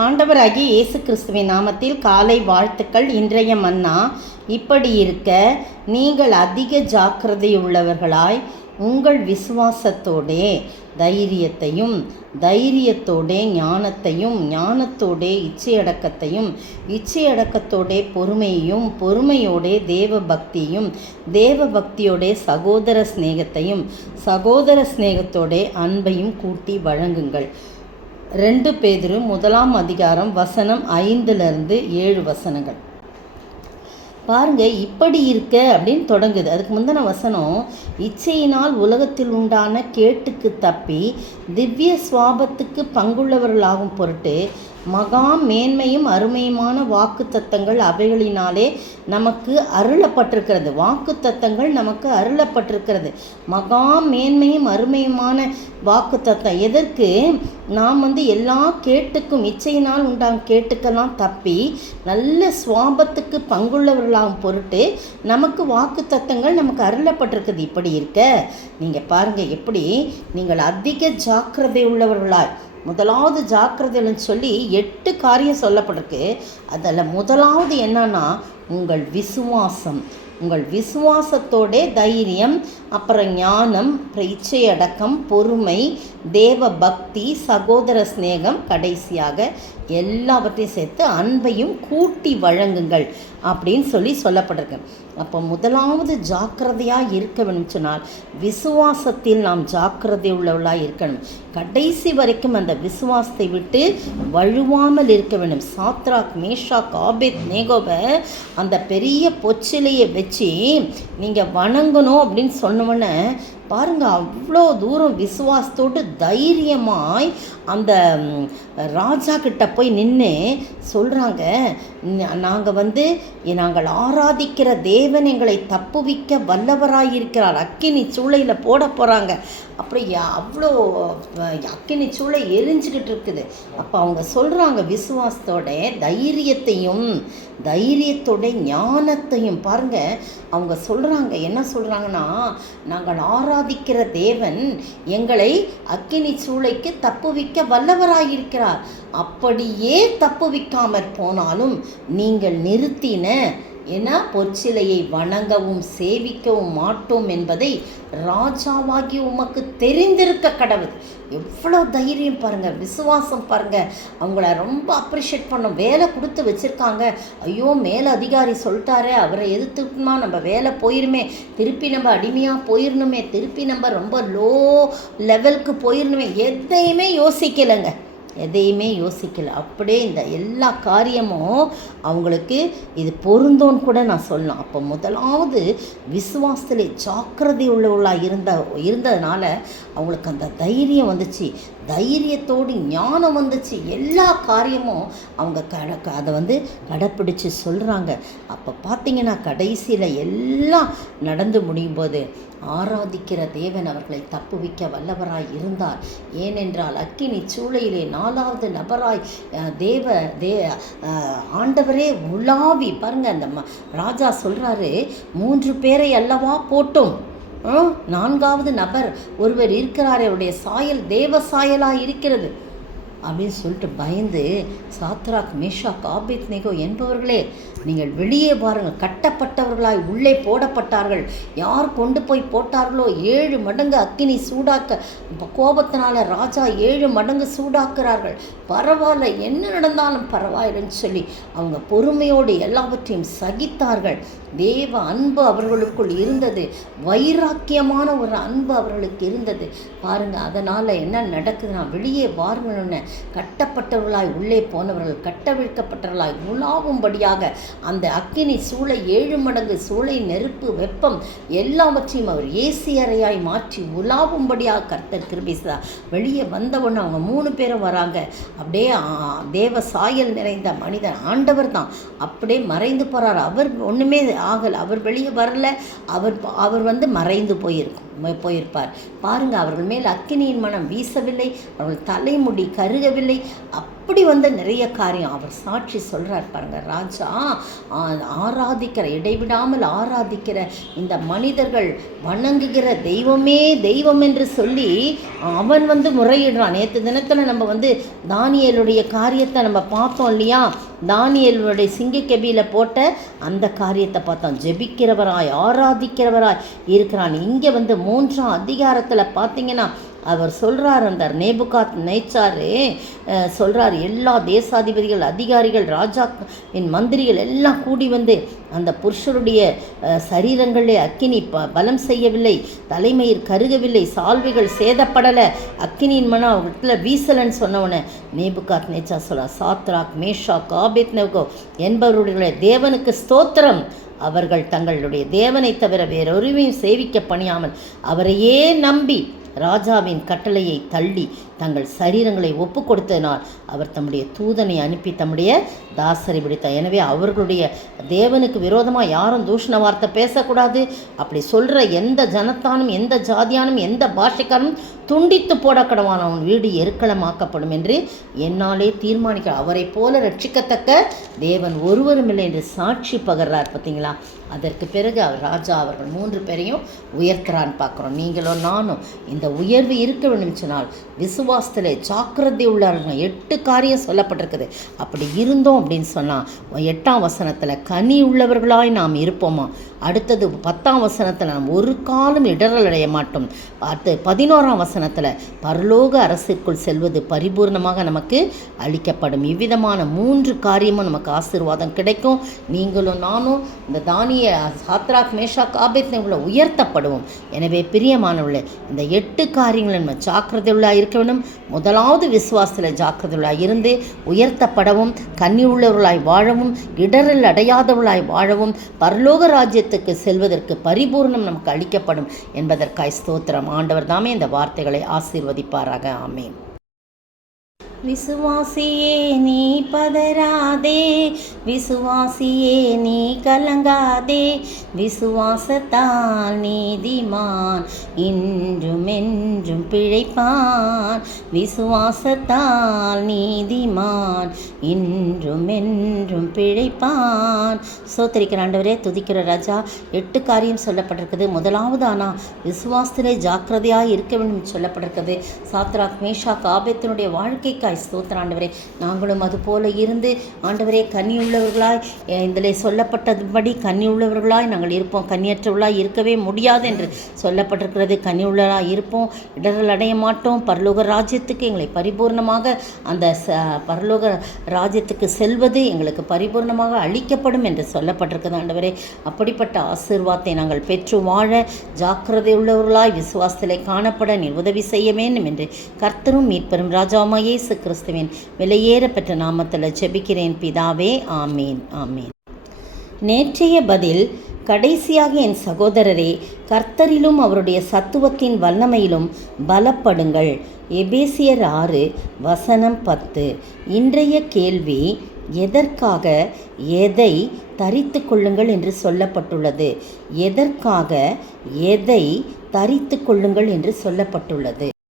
ஆண்டவராகிய இயேசு கிறிஸ்துவின் நாமத்தில் காலை வாழ்த்துக்கள். இன்றைய மன்னா, இப்படி இருக்க நீங்கள் அதிக ஜாக்கிரதையுள்ளவர்களாய் உங்கள் விசுவாசத்தோடே தைரியத்தோடே ஞானத்தையும், இச்சையடக்கத்தோடே பொறுமையோடே தேவபக்தியோடே சகோதர சிநேகத்தோடே அன்பையும் கூட்டி வழங்குங்கள். 2 பேதுரு 1 அதிகாரம் வசனம் 5-7 வசனங்கள் பாருங்க. இப்படி இருக்க அப்படின்னு தொடங்குது. அதுக்கு முந்தின வசனம், இச்சையினால் உலகத்தில் உண்டான கேட்டுக்கு தப்பி திவ்ய சுவாபத்துக்கு பங்குள்ளவர்களாகும் பொருட்டு மகா மேன்மையும் அருமையுமான வாக்கு தத்தங்கள் அவைகளினாலே நமக்கு அருளப்பட்டிருக்கிறது. வாக்கு தத்தங்கள் நமக்கு அருளப்பட்டிருக்கிறது. மகா மேன்மையும் அருமையுமான வாக்கு தத்தம் எதற்கு? நாம் எல்லா கேட்டுக்கும், இச்சையினால் உண்டாகும் கேட்டுக்கெல்லாம் தப்பி நல்ல சுவாபத்துக்கு பங்குள்ளவர்களாகும் பொருட்டு நமக்கு வாக்கு தத்தங்கள் நமக்கு அருளப்பட்டிருக்குது. இப்படி இருக்க நீங்கள் பாருங்கள், எப்படி நீங்கள் அதிக ஜாக்கிரதை உள்ளவர்களாய், முதலாவது ஜாக்கிரதைன்னு சொல்லி 8 காரியம் சொல்லப்பட்டிருக்கு. அதில் முதலாவது என்னன்னா, உங்கள் விசுவாசத்தோட தைரியம், அப்புறம் ஞானம், அப்புறம் இச்சையடக்கம், பொறுமை, தேவ பக்தி, சகோதர சிநேகம், கடைசியாக எல்லாவற்றையும் சேர்த்து அன்பையும் கூட்டி வழங்குங்கள் அப்படின்னு சொல்லப்பட்டிருக்கு. அப்போ முதலாவது ஜாக்கிரதையாக இருக்க வேணும் சொன்னால் விசுவாசத்தில் நாம் ஜாக்கிரதை உள்ளவர்களாக இருக்கணும். கடைசி வரைக்கும் அந்த விசுவாசத்தை விட்டு வழுவாமல் இருக்க வேண்டும். சாத்ராக், மேஷாக், ஆபேத்நேகோவை அந்த பெரிய பொச்சிலையை வச்சு நீங்கள் வணங்கணும் அப்படின்னு சொன்னவொன்னே பாருங்க, அவ்வளோ தூரம் விசுவாசத்தோடு தைரியமாய் அந்த ராஜா கிட்ட போய் நின்று சொல்கிறாங்க, நாங்கள் ஆராதிக்கிற தேவன் எங்களை தப்புவிக்க வல்லவராயிருக்கிறார். அக்கினி சூளையில் போட போகிறாங்க. அப்படி அவ்வளோ அக்கினி சூளை எரிஞ்சுக்கிட்டு இருக்குது. அப்போ அவங்க சொல்கிறாங்க, விசுவாசத்தோட தைரியத்தோட ஞானத்தையும் பாருங்க. அவங்க சொல்கிறாங்க, என்ன சொல்கிறாங்கன்னா, நாங்கள் ஆராதிக்கிற தேவன் எங்களை அக்கினி சூளைக்கு தப்புவிக்க வல்லவராயிருக்கிறார். அப்படியே தப்புவிக்காமற் போனாலும் நீங்கள் நிறுத்தின பொற்சிலையை வணங்கவும் சேவிக்கவும் மாட்டோம் என்பதை ராஜாவாகி உமக்கு தெரிந்திருக்க கடவுள். எவ்வளோ தைரியம் பாருங்கள், விசுவாசம் பாருங்கள். அவங்கள ரொம்ப அப்ரிஷியேட் பண்ணோம். வேலை கொடுத்து வச்சுருக்காங்க. ஐயோ, மேலே அதிகாரி சொல்லிட்டாரே, அவரை எதிர்த்துனா நம்ம வேலை போயிருமே, திருப்பி நம்ம அடிமையாக போயிடணுமே, திருப்பி நம்ம ரொம்ப லோ லெவலுக்கு போயிடணுமே, எதையுமே யோசிக்கலைங்க. அப்படியே இந்த எல்லா காரியமும் அவங்களுக்கு இது பொருந்தோன்னு கூட நான் சொல்லலாம். அப்போ முதலாவது விசுவாசத்திலே ஜாக்கிரதை உள்ளவர்களாக இருந்ததுனால அவங்களுக்கு அந்த தைரியம் வந்துச்சு, தைரியத்தோடு ஞானம் வந்துச்சு. எல்லா காரியமும் அவங்க அதை கடைப்பிடிச்சு சொல்கிறாங்க. அப்போ பார்த்தீங்கன்னா கடைசியில் எல்லாம் நடந்து முடியும் போது ஆராதிக்கிற தேவன் அவர்களை தப்புவிக்க வல்லவராய் இருந்தார். ஏனென்றால் அக்கினி சூளையிலே 4வது நபராய் ஆண்டவரே உலாவி பாருங்க. அந்த ராஜா சொல்கிறாரு, 3 பேரை அல்லவா போட்டோம், 4வது நபர் ஒருவர் இருக்கிறார், அவருடைய சாயல் தேவ சாயலாக இருக்கிறது அப்படின்னு சொல்லிட்டு பயந்து, சாத்ராக், மேஷாக், ஆபேத்நேகோ என்பவர்களே, நீங்கள் வெளியே பாருங்கள், கட்டப்பட்டவர்களாய் உள்ளே போடப்பட்டார்கள். யார் கொண்டு போய் போட்டார்களோ 7 மடங்கு அக்கினி சூடாக்க, கோபத்தினால ராஜா 7 மடங்கு சூடாக்குறார்கள். பரவாயில்ல, என்ன நடந்தாலும் பரவாயில்லைன்னு சொல்லி அவங்க பொறுமையோடு எல்லாவற்றையும் சகித்தார்கள். தேவ அன்பு அவர்களுக்குள் இருந்தது, வைராக்கியமான ஒரு அன்பு அவர்களுக்கு இருந்தது பாருங்க. அதனால் என்ன நடக்குதுன்னா, வெளியே வாருங்கன்னு கட்டப்பட்டவர்களாய் உள்ளே போனவர்கள் கட்டவிழ்க்கப்பட்டவர்களாய் உலாவும்படியாக அந்த அக்கினி சூளை 7 மடங்கு சூளை, நெருப்பு, வெப்பம் எல்லாவற்றையும் அவர் ஏசி அறையாய் மாற்றி உலாவும்படியாக கர்த்தர் கிருபை செய்தார். வெளியே வந்தவொன்னு அவங்க 3 பேரும் வராங்க. அப்படியே தேவ சாயல் நிறைந்த மனிதன் ஆண்டவர் தான் அப்படியே மறைந்து போகிறார். அவர் ஒன்றுமே ஆகலை, அவர் வெளியே வரல, அவர் மறைந்து போயிருப்பார் பாருங்க. அவர்கள் மேல் அக்கினியின் மனம் வீசவில்லை, அவர்கள் தலைமுடி கருக கருகவில்லை. அப்படி வந்த நிறைய காரியம் அவர் சாட்சி சொல்கிறார் பாருங்க. ராஜா ஆராதிக்கிற, இடைவிடாமல் ஆராதிக்கிற இந்த மனிதர்கள் வணங்குகிற தெய்வமே தெய்வம் என்று சொல்லி அவன் முறையிடுறான். நேற்று தினத்தில் நம்ம தானியேலுடைய காரியத்தை நம்ம பார்த்தோம் இல்லையா? தானியேலுடைய சிங்கக்கெபியில் போட்ட அந்த காரியத்தை பார்த்தோம். ஜெபிக்கிறவராய் ஆராதிக்கிறவராய் இருக்கிறான். இங்கே 3ஆம் அதிகாரத்தில் பார்த்தீங்கன்னா அவர் சொல்கிறார், அந்த நேபுகாத் நேச்சாரு சொல்கிறார், எல்லா தேசாதிபதிகள், அதிகாரிகள், ராஜாவின் மந்திரிகள் எல்லாம் கூடி அந்த புருஷருடைய சரீரங்களே அக்கினி பலம் செய்யவில்லை, தலைமையில் கருகவில்லை, சால்வைகள் சேதப்படலை, அக்கினியின் மனம் அவர்கிட்ட வீசலன்னு சொன்னவனை நேபுகாத் நேச்சா சொல்கிறார், சாத்ராக் மேஷாக் ஆபேத்நேகோ என்பவருடைய தேவனுக்கு ஸ்தோத்திரம், அவர்கள் தங்களுடைய தேவனை தவிர வேறொருவையும் சேவிக்க பணியாமல் அவரையே நம்பி ராஜாவின் கட்டளையை தள்ளி தங்கள் சரீரங்களை ஒப்பு கொடுத்ததினால் அவர் தம்முடைய தூதனை அனுப்பி தம்முடைய தாசரை பிடித்தார். எனவே அவர்களுடைய தேவனுக்கு விரோதமாக யாரும் தூஷண வார்த்தை பேசக்கூடாது. அப்படி சொல்கிற எந்த ஜனத்தானும், எந்த ஜாதியானும், எந்த பாஷைக்காரனும் துண்டித்து போடக்கடவான அவன் வீடு எருக்களமாக்கப்படும் என்று என்னாலே தீர்மானிக்க, அவரை போல ரட்சிக்கத்தக்க தேவன் ஒருவரும் இல்லை என்று சாட்சி பகர்றார். பார்த்தீங்களா? அதற்கு பிறகு ராஜா அவர்கள் 3 பேரையும் உயர்த்துறான்னு பார்க்குறோம். நீங்களும் நானும் இந்த உயர்வு இருக்க வேண்டும் சொன்னால் விசுவாசத்தில் ஜாக்கிரதை உள்ளார்கள். 8 காரியம் சொல்லப்பட்டிருக்குது. அப்படி இருந்தோம் அப்படின்னு சொன்னால் 8ஆம் வசனத்தில் கனி உள்ளவர்களாய் நாம் இருப்போமா. அடுத்தது 10ஆம் வசனத்தில் நாம் ஒரு காலம் இடரல் அடைய மாட்டோம். 11ஆம் வசனத்தில் பரலோக அரசிற்குள் செல்வது பரிபூர்ணமாக நமக்கு அளிக்கப்படும். இவ்விதமான 3 காரியமும் நமக்கு ஆசீர்வாதம் கிடைக்கும். நீங்களும் நானும் இந்த தானிய சாத்ராக் மேஷாக் ஆபேத்நேகோவுல உயர்த்தப்படுவோம். எனவே பிரியமானவர்களே, இந்த 8 காரியங்களை நம்ம ஜாக்கிரதையுள்ளாக இருக்க வேண்டும். முதலாவது விசுவாசத்தில் ஜாக்கிரதையுள்ளாக இருந்து உயர்த்தப்படவும், கன்னி உள்ளவர்களாய் வாழவும், இடரில் அடையாதவர்களாய் வாழவும், பரலோக ராஜ்யத்துக்கு செல்வதற்கு பரிபூர்ணம் நமக்கு அளிக்கப்படும் என்பதற்காய் ஸ்தோத்திரம். ஆண்டவர் தாமே இந்த வார்த்தைகளை ஆசீர்வதிப்பாராக. ஆமென். விசுவாசியே நீ பதறாதே, விசுவாசியே நீ கலங்காதே, விசுவாசத்தால் நீதிமான் இன்றும் என்றும் பிழைப்பான், விசுவாசத்தால் நீதிமான் இன்றும் என்றும் பிழைப்பான். சோத்தரிக்கிற ஆண்டவரே, துதிக்கிற ராஜா, 8 காரியம் சொல்லப்பட்டிருக்குது. முதலாவது ஆனால் விசுவாசத்திலே ஜாக்கிரதையாக இருக்க வேண்டும் சொல்லப்பட்டிருக்குது. சாத்ராக் மேஷாக் ஆபேத்தினுடைய வாழ்க்கைக்காய் ஸ்தோத்திரம் ஆண்டவரே. நாங்களும் அது போல இருந்து ஆண்டவரே கன்னியுள்ளவர்களாய், இதில் சொல்லப்பட்டபடி கன்னியுள்ளவர்களாய் நாங்கள் இருப்போம். கன்னியற்றவர்களாய் இருக்கவே முடியாது என்று சொல்லப்பட்டிருக்கிறது. கன்னியுள்ளவர்களாய் இருப்போம், இடரல் அடைய மாட்டோம். பரலோக ராஜ்யத்துக்கு எங்களை பரிபூர்ணமாக, அந்த பரலோக ராஜ்யத்துக்கு செல்வது எங்களுக்கு பரிபூர்ணமாக அளிக்கப்படும் என்று சொல்லப்பட்டிருக்கிறது ஆண்டவரே. அப்படிப்பட்ட ஆசீர்வாதத்தை நாங்கள் பெற்று வாழ ஜாக்கிரதை உள்ளவர்களாய் விசுவாசத்திலே காணப்பட நீர் உதவி செய்ய வேண்டும் என்று கர்த்தரும் மீட்பெரும் ராஜாவுமாய் இயேசு கிறிஸ்துவின் விலையேற பெற்ற நாமத்தில் ஜெபிக்கிறேன் பிதாவே. ஆமீன், ஆமீன். நேற்றைய பதில். கடைசியாக என் சகோதரரே, கர்த்தரிலும் அவருடைய சத்துவத்தின் வல்லமையிலும் பலப்படுங்கள். எபேசியர் 6:10. இன்றைய கேள்வி, எதற்காக எதை தரித்து கொள்ளுங்கள் என்று சொல்லப்பட்டுள்ளது? எதற்காக எதை தரித்து கொள்ளுங்கள் என்று சொல்லப்பட்டுள்ளது?